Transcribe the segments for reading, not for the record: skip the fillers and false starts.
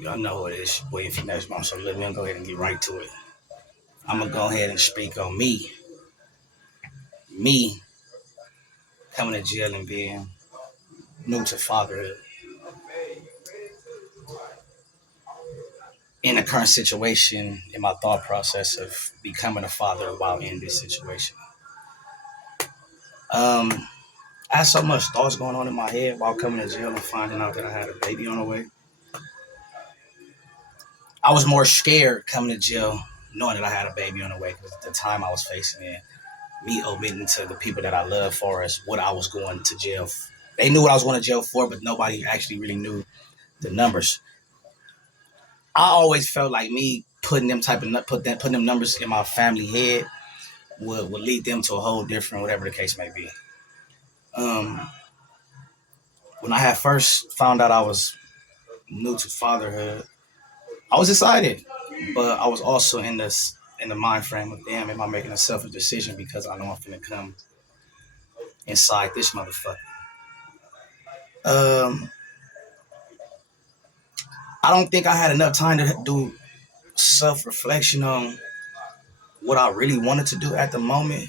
Y'all know what it is, boy, if you next month, so let me go ahead and get right to it. I'm gonna go ahead and speak on me. Me coming to jail and being new to fatherhood in the current situation, in my thought process of becoming a father while in this situation. Um, I had so much thoughts going on in my head while coming to jail and finding out that I had a baby on the way. I was more scared coming to jail knowing that I had a baby on the way because at the time I was facing it, me omitting to the people that I love for as what I was going to jail for. They knew what I was going to jail for, but nobody actually really knew the numbers. I always felt like me putting them numbers in my family head would lead them to a whole different whatever the case may be. Um, when I had first found out I was new to fatherhood, I was excited, but I was also in the mind frame of damn, am I making a selfish decision because I know I'm finna come inside this motherfucker. Um, I don't think I had enough time to do self reflection on what I really wanted to do at the moment.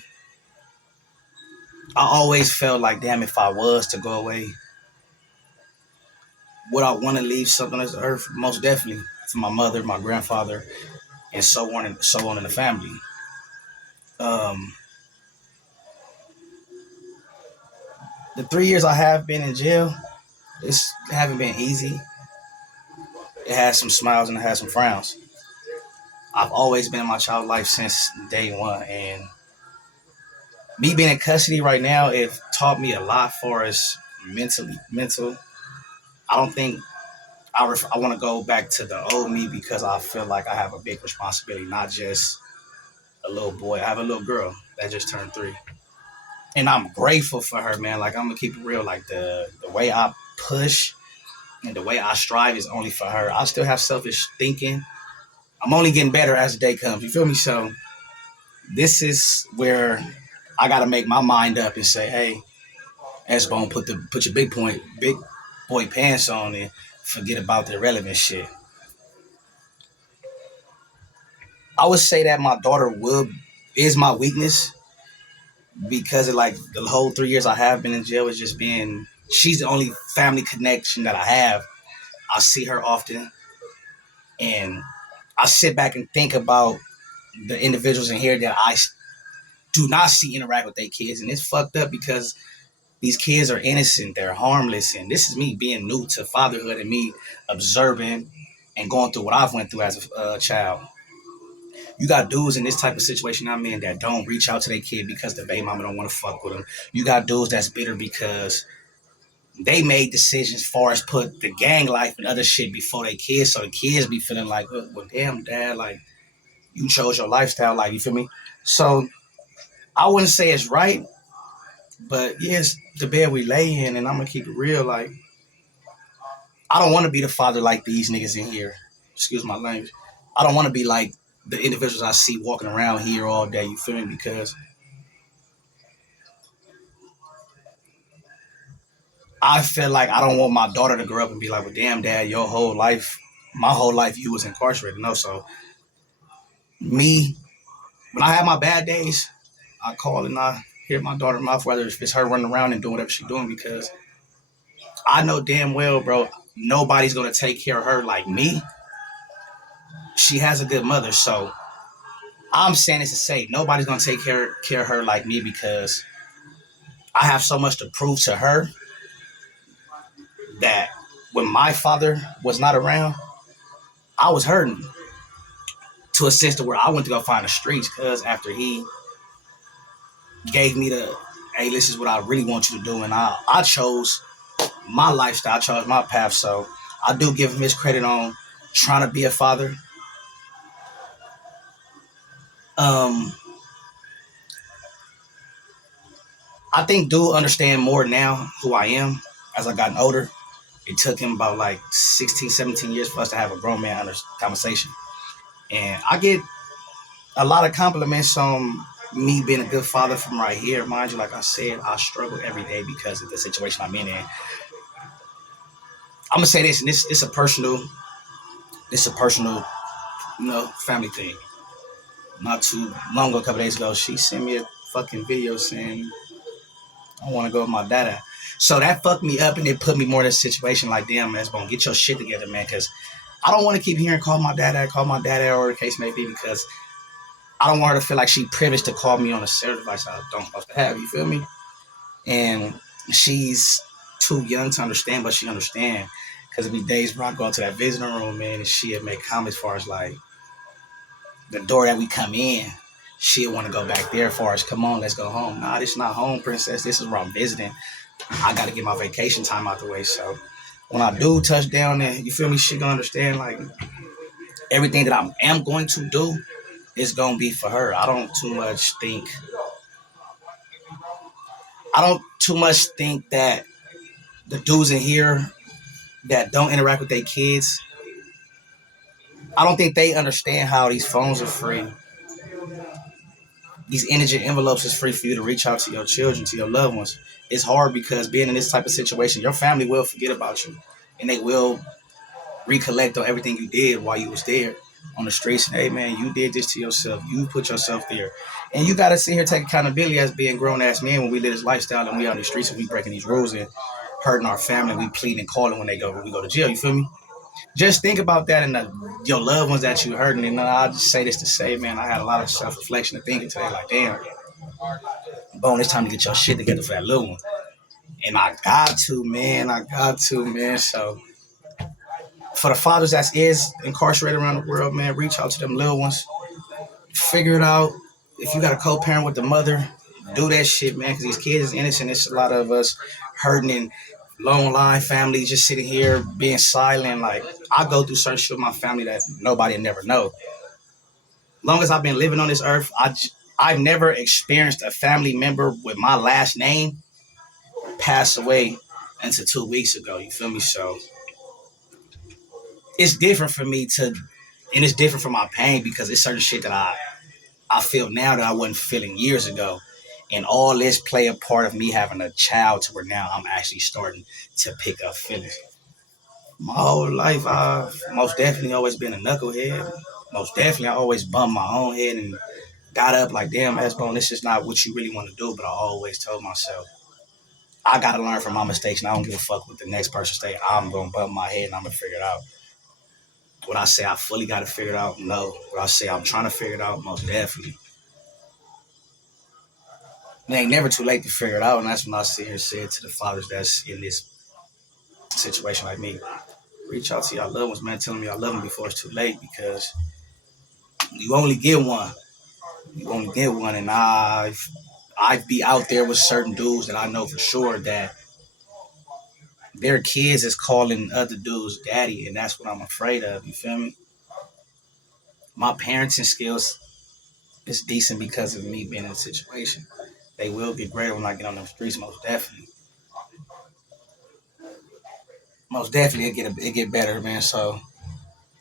I always felt like, damn, if I was to go away, would I want to leave something on this earth? Most definitely to my mother, my grandfather, and so on in the family. Um, the 3 years I have been in jail, it's haven't been easy. It has some smiles and it has some frowns. I've always been in my child life since day one, and me being in custody right now, it taught me a lot for us mental. I don't think I want to go back to the old me because I feel like I have a big responsibility, not just a little boy. I have a little girl that just turned 3, and I'm grateful for her, man. Like I'm gonna keep it real. Like the way I push and the way I strive is only for her. I still have selfish thinking. I'm only getting better as the day comes. You feel me? So this is where I got to make my mind up and say, hey, SBONE, put your big boy pants on and forget about the irrelevant shit. I would say that my daughter is my weakness because of like the whole 3 years I have been in jail is just being she's the only family connection that I have. I see her often and I sit back and think about the individuals in here that I do not see interact with their kids, and it's fucked up because these kids are innocent, they're harmless, and this is me being new to fatherhood and me observing and going through what I've went through as a child. You got dudes in this type of situation I'm in that don't reach out to their kid because the baby mama don't want to fuck with them. You got dudes that's bitter because they made decisions far as put the gang life and other shit before their kids, so the kids be feeling like, well, damn, dad, like you chose your lifestyle, like you feel me. So I wouldn't say it's right, but yes, the bed we lay in, and I'm gonna keep it real. Like I don't want to be the father like these niggas in here. Excuse my language. I don't want to be like the individuals I see walking around here all day. You feel me? Because I feel like I don't want my daughter to grow up and be like, "Well, damn, dad, your whole life, my whole life, you was incarcerated." No, so me, when I have my bad days, I call and I hear my daughter's mouth, whether it's her running around and doing whatever she's doing, because I know damn well, bro, nobody's gonna take care of her like me. She has a good mother, so I'm saying this to say nobody's gonna take care of her like me because I have so much to prove to her that when my father was not around, I was hurting to a sense to where I went to go find the streets because after he gave me the, hey, this is what I really want you to do, and I chose my lifestyle, I chose my path. So I do give him his credit on trying to be a father. Um, I think dude understand more now who I am as I gotten older. It took him about like 16, 17 years for us to have a grown man conversation. And I get a lot of compliments on me being a good father from right here. Mind you, like I said, I struggle every day because of the situation I'm in. And I'm going to say this, and this is a personal It's a personal, family thing. Not too long ago, a couple days ago, she sent me a fucking video saying I want to go with my dada. So that fucked me up, and it put me more in a situation like, damn, man, SBONE, get your shit together, man, because I don't want to keep hearing call my dada, or the case may be, because I don't want her to feel like she privileged to call me on a cellular device I don't supposed to have. You feel me? And she's too young to understand, but she understand. Because it be days where I go into that visiting room, man, and she'd make comments as far as like the door that we come in. She'd want to go back there as far as, come on, let's go home. Nah, this is not home, princess. This is where I'm visiting. I got to get my vacation time out the way. So when I do touch down there, you feel me, she gonna understand like everything that I am going to do is gonna be for her. I don't too much think that the dudes in here that don't interact with their kids, I don't think they understand how these phones are free. These energy envelopes is free for you to reach out to your children, to your loved ones. It's hard because being in this type of situation, your family will forget about you, and they will recollect on everything you did while you was there on the streets. And, hey man, you did this to yourself. You put yourself there, and you got to sit here and take accountability as being grown ass men when we live this lifestyle and we on the streets and we breaking these rules and hurting our family. We pleading and calling when we go to jail. You feel me? Just think about that and your loved ones that you hurting. And I'll just say this to say, man, I had a lot of self reflection and thinking today. Like, damn, Bone, it's time to get your shit together for that little one. And I got to, man. So for the fathers that is incarcerated around the world, man, reach out to them little ones. Figure it out. If you got a co-parent with the mother, do that shit, man. Because these kids is innocent. It's a lot of us hurting in long line families just sitting here being silent. Like, I go through certain shit with my family that nobody will never know. Long as I've been living on this earth, I've never experienced a family member with my last name pass away until 2 weeks ago. You feel me? So it's different for me to, and it's different from my pain because it's certain shit that I feel now that I wasn't feeling years ago. And all this play a part of me having a child to where now I'm actually starting to pick up feelings. My whole life, I've most definitely always been a knucklehead. Most definitely, I always bumped my own head and got up like, damn, SBONE, this is not what you really want to do. But I always told myself, I got to learn from my mistakes, and I don't give a fuck what the next person say. I'm going to bump my head, and I'm going to figure it out. When I say I fully got to figure it out, no. When I say I'm trying to figure it out, most definitely. It ain't never too late to figure it out, and that's when I sit here and said to the fathers that's in this situation like me, reach out to y'all loved ones, man. Tell them y'all love them before it's too late because you only get one. You only get one, and I'd be out there with certain dudes that I know for sure that their kids is calling other dudes daddy, and that's what I'm afraid of. You feel me? My parenting skills is decent because of me being in a situation. They will get greater when I get on the streets, most definitely. Most definitely, it get better, man. So,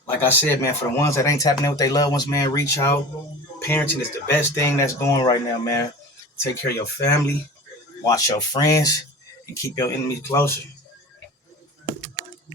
like I said, man, for the ones that ain't tapping in with their loved ones, man, reach out. Parenting is the best thing that's going right now, man. Take care of your family, watch your friends, and keep your enemies closer.